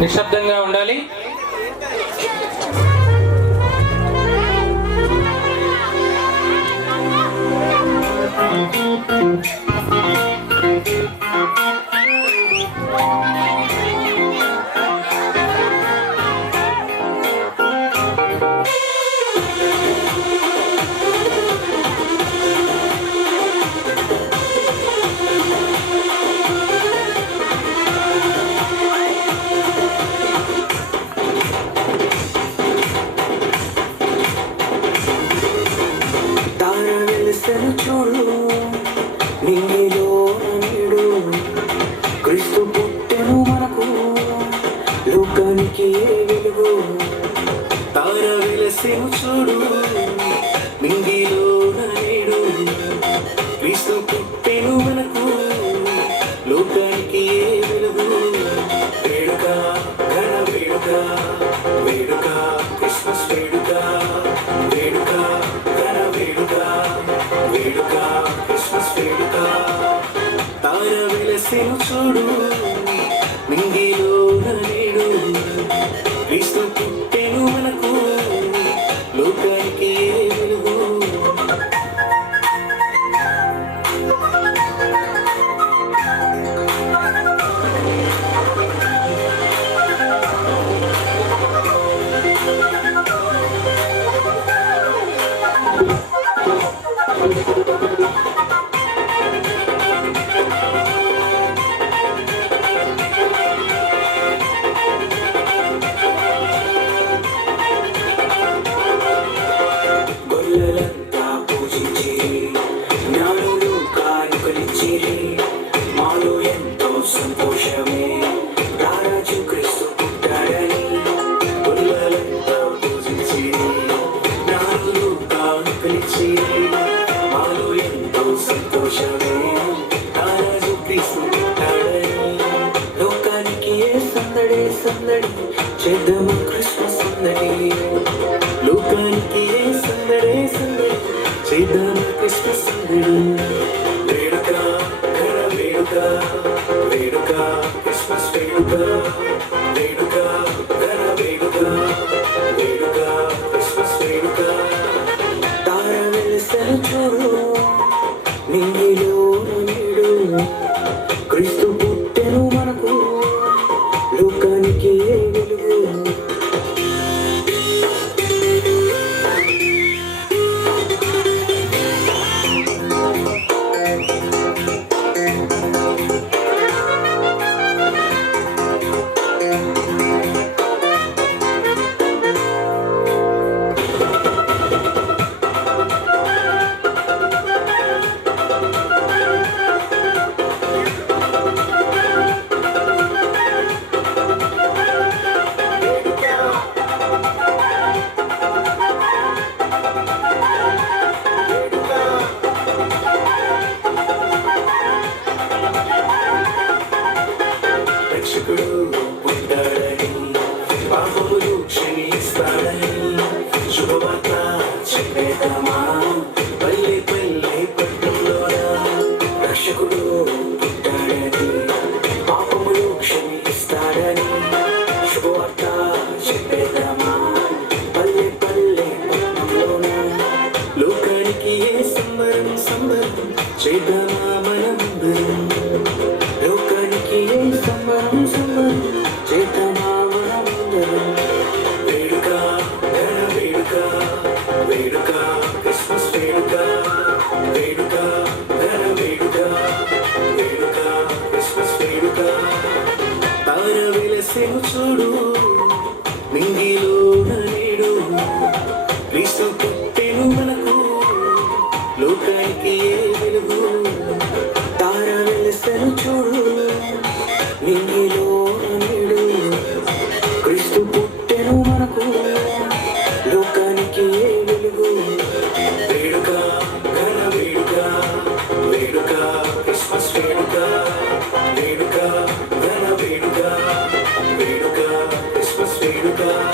నిశ్శబ్దంగా ఉండాలి. చూడు నీలో నీడు క్రీస్తు పుట్టెను మనకు లోకానికి వెలుగు. తార వెలసెను చూడు నింగిలో నీడు క్రీస్తు పుట్టెను మనకు లోకానికి వెలుగు. వేడుక ఘన వేడుక వేడుక క్రిస్మస్ వేడుక వేడుక ఘన వేడుక వేడుక క్రిస్మస్ వేడుక. తార వెలసెను చూడు నింగిలో నేడు క్రీస్తు పుట్టెను మనకు లోకానికి వెలుగు. గొల్లలంతా పూజించి జ్ఞానులు కానుకలిచ్చి మాలో ఎంతో సంతోషమే రారాజు క్రీస్తు పుట్టాడని. గొల్లలంతా పూజించి జ్ఞానులు కానుకలిచ్చి మాలో ఎంతో సంతోషమే రారాజు క్రీస్తు పుట్టాడని. లోకానికి ఏ సందడే సందడి చేద్దాము క్రిస్మస్ సందడి. లోకానికి ఏ సందడే సందడి చేద్దాము క్రిస్మస్ సందడి. వేడుక ఘన వేడుక వేడుక క్రిస్మస్ వేడుక వేడుక ఘన వేడుక వేడుక క్రిస్మస్ వేడుక. తార వెలసెను చూడు నింగిలో నీడు క్రీస్తు పుట్టెను మనకు లోకానికి వెలుగు. రక్షకుడు పుట్టాడని పాపములు క్షమిస్తాడని శుభవార్త చెప్పేద్దామా పల్లె పల్లె పట్టణంలోన. రక్షకుడు పుట్టాడని పాపములు క్షమిస్తాడని శుభవార్త చెప్పేద్దామా పల్లె పల్లె పట్టణంలోన. లోకానికి ఏ సంబరం సంబరం చేద్దామా మనందరం. లోకానికి ఏ సంబరం సంబరం చేద్దామా మనందరం. వేడుక ఘన వేడుక వేడుక క్రిస్మస్ వేడుక వేడుక ఘన వేడుక వేడుక క్రిస్మస్ వేడుక. తార వెలసెను చూడు నింగిలో నేడు క్రీస్తు పుట్టెను మనకు లోకానికి వెలుగు. తార వెలసెను చూడు నింగిలో నేడు క్రీస్తు పుట్టెను మనకు లోకానికి వెలుగు. వేడుక ఘన వేడుక వేడుక క్రిస్మస్ వేడుక వేడుక ఘన వేడుక వేడుక వేడుక